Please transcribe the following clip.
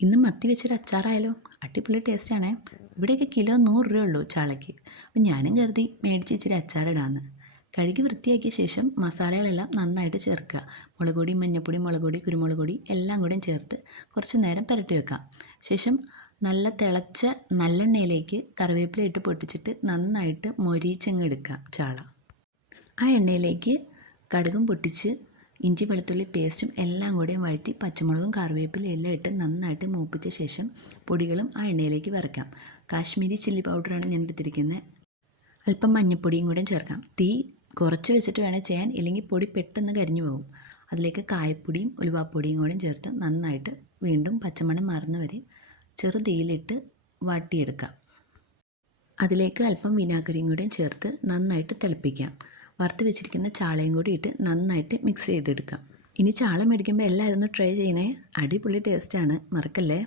ഇന്ന് മത്തി വെച്ചൊരു അച്ചാറായാലോ? അടിപൊളി ടേസ്റ്റാണേ. ഇവിടെയൊക്കെ കിലോ 100 രൂപ ഉള്ളൂ ചാളയ്ക്ക്. അപ്പം ഞാനും കരുതി മേടിച്ച് ഇച്ചിരി അച്ചാറിടാമെന്ന്. കഴുകി വൃത്തിയാക്കിയ ശേഷം മസാലകളെല്ലാം നന്നായിട്ട് ചേർക്കുക. മുളക് പൊടി, മഞ്ഞൾപ്പൊടി, മുളക് പൊടി, കുരുമുളക് പൊടി എല്ലാം കൂടെയും ചേർത്ത് കുറച്ച് നേരം പുരട്ടി വെക്കാം. ശേഷം നല്ല തിളച്ച നല്ലെണ്ണയിലേക്ക് കറിവേപ്പില ഇട്ട് പൊട്ടിച്ചിട്ട് നന്നായിട്ട് മൊരിയിച്ചങ്ങ് എടുക്കാം ചാള. ആ എണ്ണയിലേക്ക് കടുകും പൊട്ടിച്ച് ഇഞ്ചി വെളുത്തുള്ളി പേസ്റ്റും എല്ലാം കൂടെയും വഴറ്റി പച്ചമുളകും കറിവേപ്പിലയും എല്ലാം ഇട്ട് നന്നായിട്ട് മൂപ്പിച്ച ശേഷം പൊടികളും ആ എണ്ണയിലേക്ക് വറക്കാം. കാശ്മീരി ചില്ലി പൗഡറാണ് ഞാൻ എടുത്തിരിക്കുന്നത്. അല്പം മഞ്ഞൾപ്പൊടിയും കൂടെ ചേർക്കാം. തീ കുറച്ച് വെച്ചിട്ട് വേണം ചെയ്യാൻ, ഇല്ലെങ്കിൽ പൊടി പെട്ടെന്ന് കരിഞ്ഞു പോകും. അതിലേക്ക് കായപ്പൊടിയും ഉലുവാപ്പൊടിയും കൂടെ ചേർത്ത് നന്നായിട്ട് വീണ്ടും പച്ചമണം മാറുന്ന വരെ ചെറു തീയിലിട്ട് വാട്ടിയെടുക്കാം. അതിലേക്ക് അല്പം വിനാഗിരിയും കൂടെയും ചേർത്ത് നന്നായിട്ട് തിളപ്പിക്കാം. വറുത്ത് വെച്ചിരിക്കുന്ന ചാളയും കൂടി ഇട്ട് നന്നായിട്ട് മിക്സ് ചെയ്തെടുക്കാം. ഇനി ചാള മേടിക്കുമ്പോൾ എല്ലാവരും ഒന്ന് ട്രൈ ചെയ്യണേ. അടിപൊളി ടേസ്റ്റാണ്, മറക്കല്ലേ.